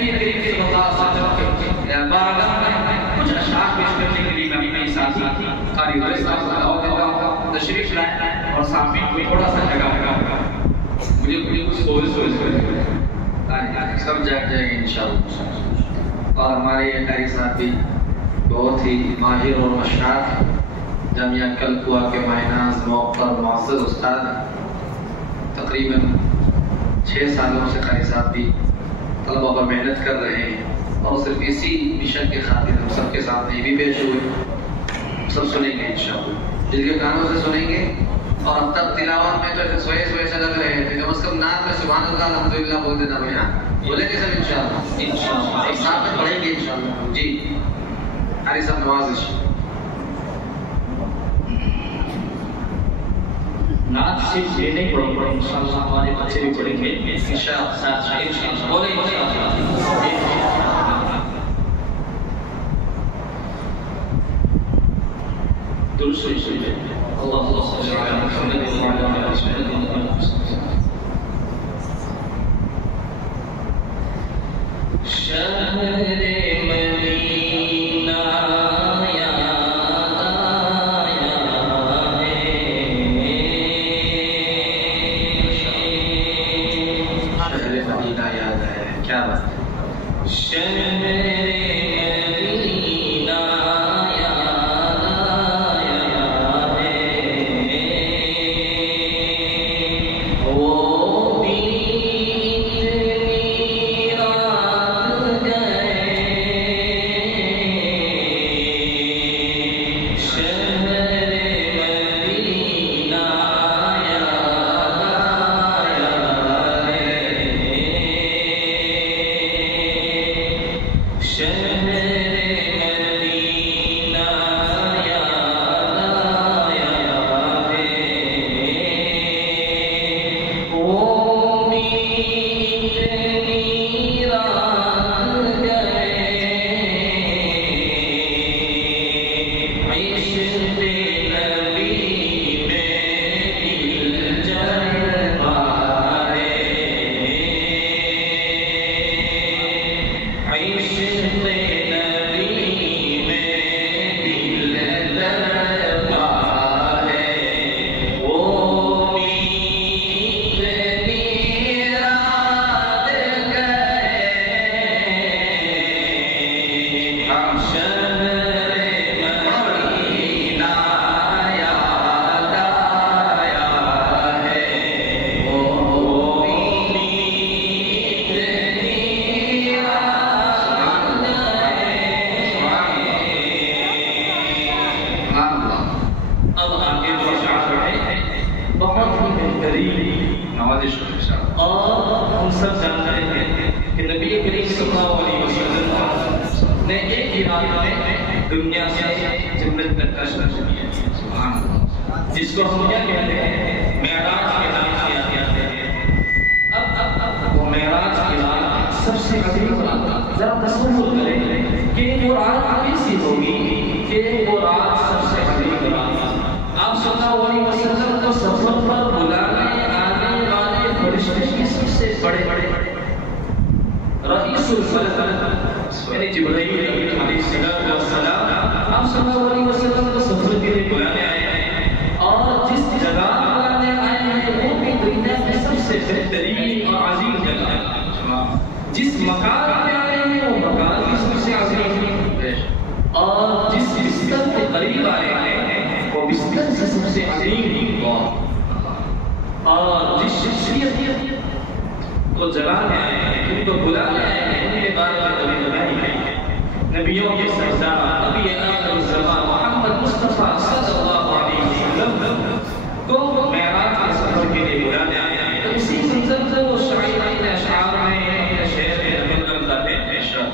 नबी करीम सल्लल्लाहु अलैहि वसल्लम के बारगाह में कुछ अशआर पेश करने के लिए मेरे साथी कारी हुए साहब तशरीफ लाए और सामने को थोड़ा सा जगह मुझे कुछ सोच सब जाग जाएंगे इंशाअल्लाह। और हमारे ये कारी साहब भी बहुत ही माहिर और मशहूर जामिया कलकुआ के मायनाज मुअक्कर मुअज़्ज़ज़ उस्ताद, तकरीबन 6 सालों से कारी साहब भी तलबा पर मेहनत कर रहे हैं और सिर्फ इसी मिशन के खातिर हम सबके सामने भी पेश हुए। सब सुनेंगे इंशाअल्लाह, जिनके कानों से सुनेंगे। और अब तक तिलावत में तो ऐसे सोए सोए से लग रहे थे, कम से कम नाम में सुभान अल्लाह अल्हम्दुलिल्लाह बोल देना भैया, बोलेंगे सब इंशाअल्लाह। एक साथ में पढ़ेंगे इंशाअल्लाह। जी कारी साहब नवाजिश नाच सिर्फ ये नहीं पढ़ेंगे इंशाअल्लाह, हमारे बच्चे भी पढ़ेंगे इंशाअल्लाह। बोले इंशाअल्लाह। दुरुस्त सुनिए। अल्लाहुम्मा सल्ली अला मुहम्मद व अला आलि मुहम्मद। शहरे मदीना क्या बात है। और हम सब जानते हैं कि नबी करीम सल्लल्लाहु अलैहि वसल्लम ने एक ही रात में दुनिया से जन्नत तक का सफर किया। सुभान अल्लाह, जिसको हम क्या कहते हैं मेराज के नाम से याद करते हैं। अब वो मेराज की रात सबसे अजीब रात, जरा तसव्वुर करें कि वो रात कैसी होगी कि वो रात सबसे अजीब रात। आप सल्लल्लाहु अलैहि वसल्लम को सफर पर बुलाने बड़े बड़े रईसुल फलक यानी जिब्राइल अलैहिस्सलाम आप सल्लल्लाहु अलैहि वसल्लम को सफर के लिए बुलाने आए हैं। और जिस जगह बुलाने आए हैं वो भी दुनिया में सबसे बेहतरीन और अजीम जगह है। जिस मकान पे आए हैं वो मकान भी सबसे अजीम है, और जिस बिस्तर के करीब आए हैं वो बिस्तर से सबसे अजीम, और जिस शख्सियत तो जलाने आए हैं, उनको बुलाने आए हैं, उनके बारे में कभी बताई गई है। नबियों के सरदार नबी आखिर ज़मान मोहम्मद मुस्तफा सल्लल्लाहु अलैहि वसल्लम को मेराज के सफर के लिए बुलाने आए हैं। तो इसी सिलसिले से वो शायरीन अशआर में शेर में नकल करता है इरशाद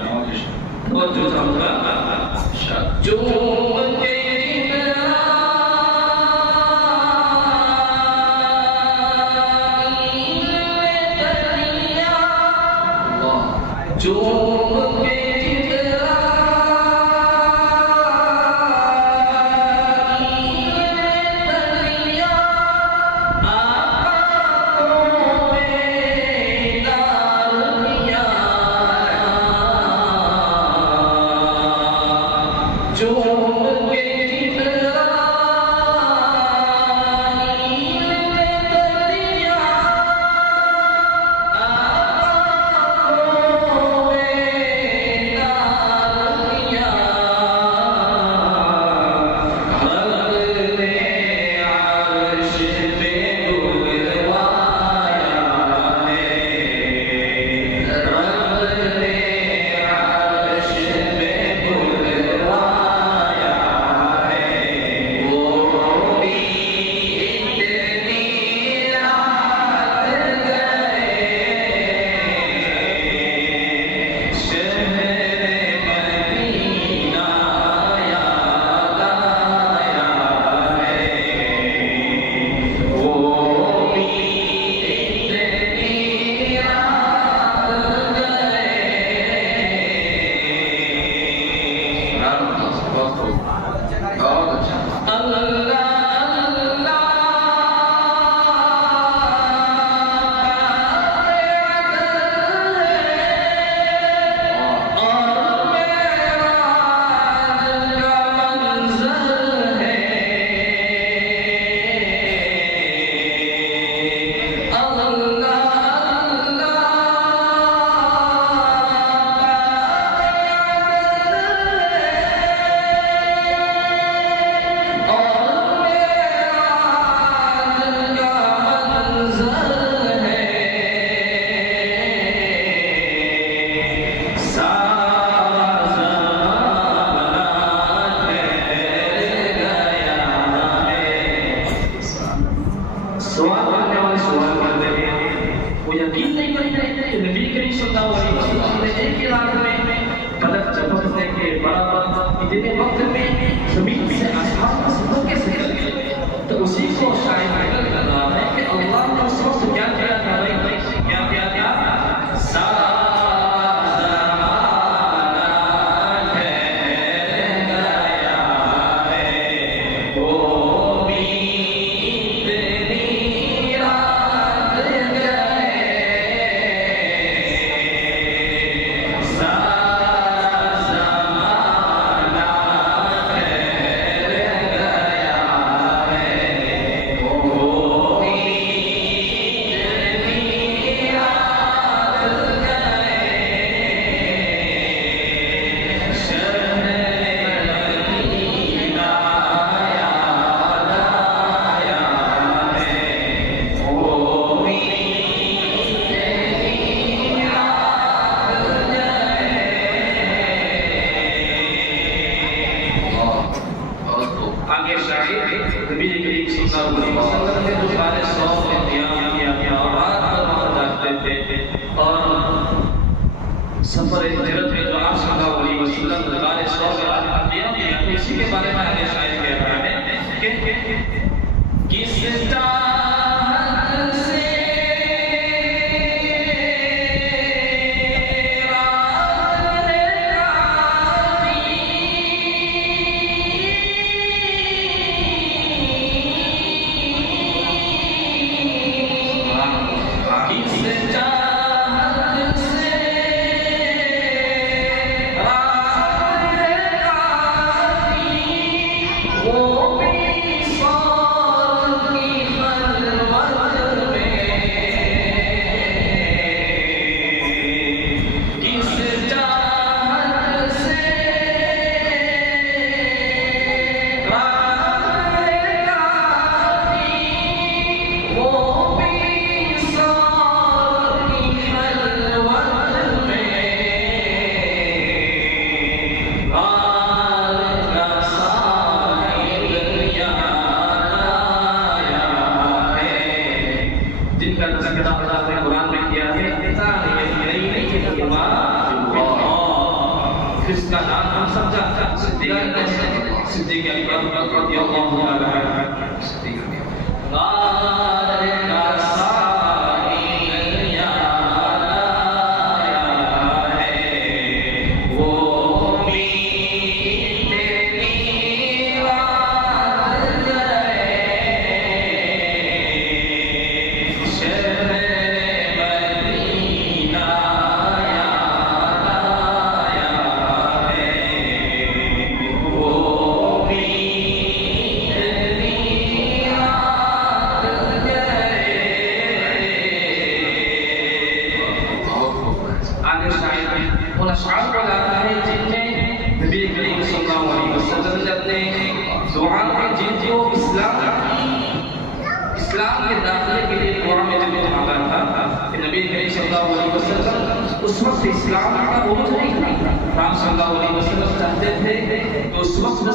और जो था जो और सफर हिजरत में जो आप सल्लल्लाहु अलैहि वसल्लम गारे सौर में अंबिया किया, तो इसी के बारे में आगे शायद कह रहा है कि किस चाहत से जिसका नाम हम सब जानते हैं, सिद्दीक़ अकबर रज़ियल्लाहु ताला अन्हु। सिद्दीक़ इस्लाम के दाखिले के लिए दुआ में जब मांगा था कि नबी करीम सल्लल्लाहु अलैहि वसल्लम उस वक्त इस्लाम का बोझ नहीं था। राम सल्लल्लाहु अलैहि वसल्लम चाहते थे कि उस वक्त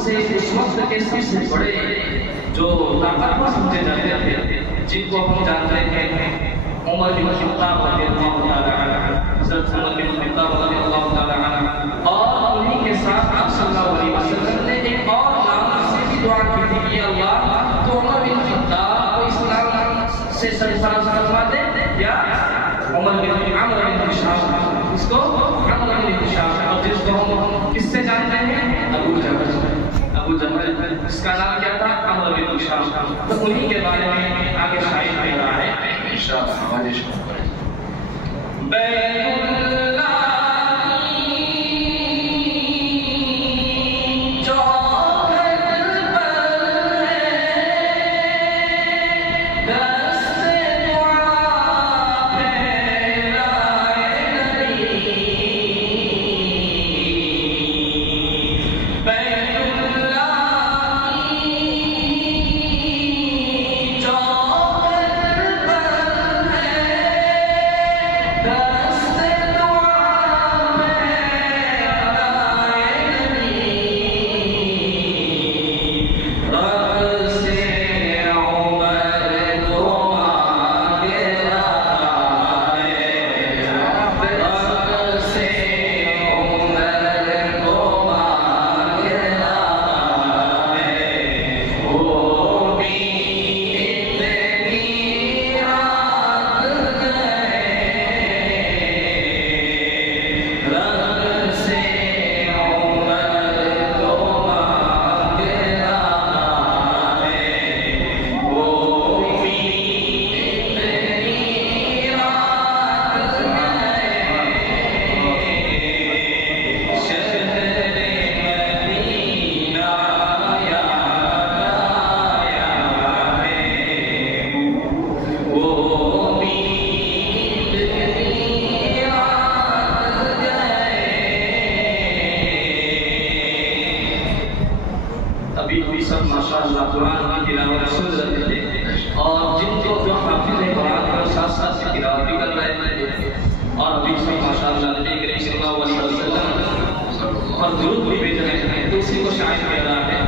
के सबसे बड़े जो ताकतवर समझे जाते थे, जिनको हम जानते हैं उमर बिन खत्ताब रज़ियल्लाहु ताला अन्हु, हज़रत उमर बिन खत्ताब रज़ियल्लाहु ताला अन्हु, और उन्हीं के साथ आप सल्लल्लाहु अलैहि वसल्लम ने एक और नाम से भी दुआ की थी कि अल्लाह तो उमर बिन खत्ताब से सरफराज करवा दे, या उमर बिन अमर बिन हिशाम, इसको अमर बिन हिशाम, और जिसको हम किससे जानते हैं अबू जहल, इसका नाम क्या था अमर बिन हिशाम। तो उन्हीं के बारे में आगे शायद कह रहा है इंशाअल्लाह हमारे माशाअल्लाह कुरान की तिलावत सुन रहे थे, और जिनको जो हाफिज़ हैं कुरान के साथ साथ तिलावत भी कर रहे थे, और अभी सब माशाअल्लाह नबी करीम सल्लल्लाहु अलैहि वसल्लम और दुरूद भी भेज रहे हैं। तो उसी को शायद कह रहा है